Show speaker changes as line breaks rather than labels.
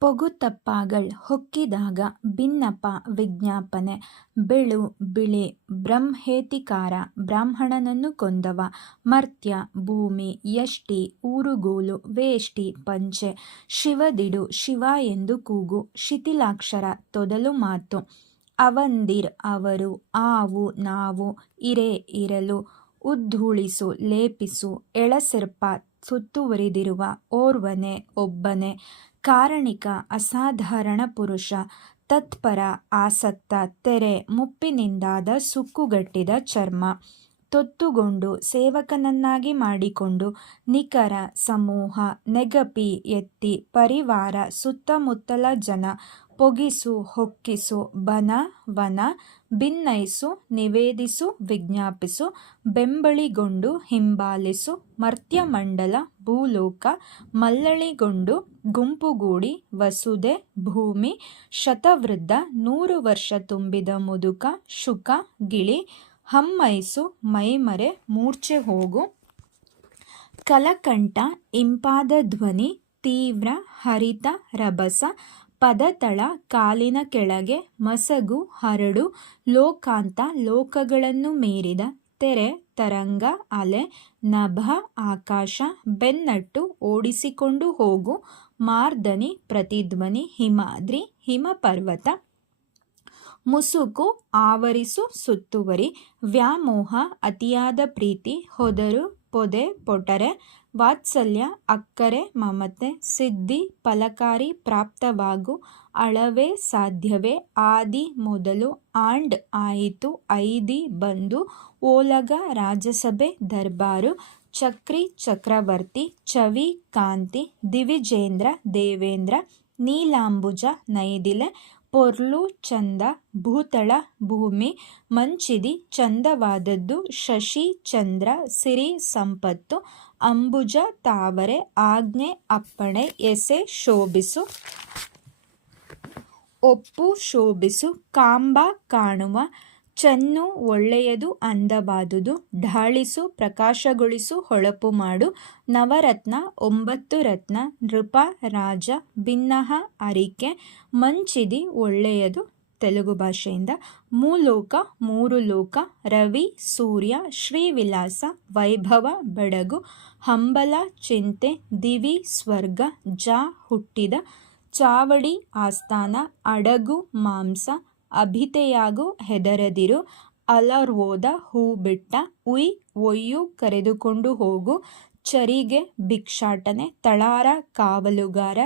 ಪೊಗುತಪ್ಪಾಗಳ್ ಹೊಕ್ಕಿದಾಗ ಬಿನ್ನಪ ವಿಜ್ಞಾಪನೆ. ಬೆಳು, ಬಿಳಿ, ಬ್ರಹ್ಮೇತಿಕಾರ, ಬ್ರಾಹ್ಮಣನನ್ನು ಕೊಂದವ. ಮರ್ತ್ಯ, ಭೂಮಿ, ಯಷ್ಟಿ, ಊರುಗೋಲು, ವೇಷ್ಟಿ, ಪಂಚೆ. ಶಿವದಿಡು, ಶಿವ ಎಂದು ಕೂಗು. ಶಿಥಿಲಾಕ್ಷರ, ತೊದಲು ಮಾತು. ಅವಂದಿರ್, ಅವರು, ಆವು, ನಾವು, ಇರೇ, ಇರಲು. ಉದ್ಧೂಳಿಸು, ಲೇಪಿಸು, ಎಳಸರ್ಪ, ಸುತ್ತುವರಿದಿರುವ, ಓರ್ವನೆ, ಒಬ್ಬನೆ. ಕಾರಣಿಕ ಅಸಾಧಾರಣ ಪುರುಷ ತತ್ಪರ ಆಸಕ್ತ ತೆರೆ ಮುಪ್ಪಿನಿಂದಾದ ಸುಕ್ಕುಗಟ್ಟಿದ ಚರ್ಮ. ತೊತ್ತುಗೊಂಡು ಸೇವಕನನ್ನಾಗಿ ಮಾಡಿಕೊಂಡು ನಿಖರ, ಸಮೂಹ, ನೆಗಪಿ ಎತ್ತಿ ಪರಿವಾರ, ಸುತ್ತಮುತ್ತಲ ಜನ ಪೊಗಿಸು, ಹೊಕ್ಕಿಸು, ಬನ, ವನ, ಭಿನ್ನೈಸು, ನಿವೇದಿಸು, ವಿಜ್ಞಾಪಿಸು ಬೆಂಬಳಿಗೊಂಡು ಹಿಂಬಾಲಿಸು, ಮರ್ತ್ಯಮಂಡಲ, ಭೂಲೋಕ, ಮಲ್ಲಳಿಗೊಂಡು ಗುಂಪುಗೂಡಿ, ವಸುದೆ, ಭೂಮಿ, ಶತವೃದ್ಧ, ನೂರು ವರ್ಷ ತುಂಬಿದ ಮುದುಕ, ಶುಕ, ಗಿಳಿ ಹಮ್ಮೈಸು ಮೈಮರೆ ಮೂರ್ಛೆ ಹೋಗು. ಕಲಕಂಠ, ಇಂಪಾದ ಧ್ವನಿ, ತೀವ್ರ, ಹರಿತ, ರಭಸ, ಪದತಳ, ಕಾಲಿನ ಕೆಳಗೆ, ಮಸಗು, ಹರಡು, ಲೋಕಾಂತ, ಲೋಕಗಳನ್ನು ಮೀರಿದ, ತೆರೆ, ತರಂಗ, ಅಲೆ, ನಭ, ಆಕಾಶ, ಬೆನ್ನಟ್ಟು, ಓಡಿಸಿಕೊಂಡು ಹೋಗು. ಮಾರ್ದನಿ, ಪ್ರತಿಧ್ವನಿ, ಹಿಮಾದ್ರಿ, ಹಿಮಪರ್ವತ. ಮುಸುಕು ಆವರಿಸು ಸುತ್ತುವರಿ, ವ್ಯಾಮೋಹ ಅತಿಯಾದ ಪ್ರೀತಿ, ಹೊದರು ಪೊದೆ ಪೊಟರೆ, ವಾತ್ಸಲ್ಯ ಅಕ್ಕರೆ ಮಮತೆ, ಸಿದ್ಧಿ ಫಲಕಾರಿ ಪ್ರಾಪ್ತವಾಗು, ಅಳವೇ ಸಾಧ್ಯವೇ, ಆದಿ ಮೊದಲು ಆಂಡ್ ಆಯಿತು, ಐದಿ ಬಂದು, ಓಲಗ ರಾಜಸಭೆ ದರ್ಬಾರು, ಚಕ್ರಿ ಚಕ್ರವರ್ತಿ, ಚವಿ ಕಾಂತಿ, ದಿವಿಜೇಂದ್ರ ದೇವೇಂದ್ರ, ನೀಲಾಂಬುಜ ನೈದಿಲೆ ಪೊರ್ಲು ಚಂದ, ಭೂತಳ ಭೂಮಿ, ಮಂಚಿದಿ ಚಂದವಾದದ್ದು, ಶಶಿ ಚಂದ್ರ, ಸಿರಿ ಸಂಪತ್ತು, ಅಂಬುಜ ತಾವರೆ, ಆಜ್ಞೆ ಅಪ್ಪಣೆ, ಎಸೆ ಶೋಭಿಸು, ಒಪ್ಪು ಶೋಭಿಸು, ಕಾಂಬ ಕಾಣುವ ಚನ್ನು ಒಳ್ಳೆಯದು ಅಂದಬಾದುದು ಢಾಳಿಸು, ಪ್ರಕಾಶಗೊಳಿಸು, ಹೊಳಪು ಮಾಡು. ನವರತ್ನ, ಒಂಬತ್ತು ರತ್ನ. ನೃಪ, ರಾಜ, ಭಿನ್ನಹ, ಅರಿಕೆ. ಮಂಚಿದಿ, ಒಳ್ಳೆಯದು. ತೆಲುಗು ಭಾಷೆಯಿಂದ. ಮೂಲೋಕ, ಮೂರು ಲೋಕ. ರವಿ, ಸೂರ್ಯ, ಶ್ರೀವಿಲಾಸ, ವೈಭವ, ಬೆಡಗು. ಹಂಬಲ, ಚಿಂತೆ, ದಿವಿ, ಸ್ವರ್ಗ, ಜ, ಹುಟ್ಟಿದ. ಚಾವಡಿ, ಆಸ್ಥಾನ. ಅಡಗು, ಮಾಂಸ. ಅಭಿತೆಯಾಗು ಹೆದರದಿರು. ಅಲರ್ವೋದ ಹೂ ಬಿಟ್ಟ ಉಯ್ ಒಯ್ಯು ಕರೆದುಕೊಂಡು ಹೋಗು. ಚರಿಗೆ ಭಿಕ್ಷಾಟನೆ ತಳಾರ ಕಾವಲುಗಾರ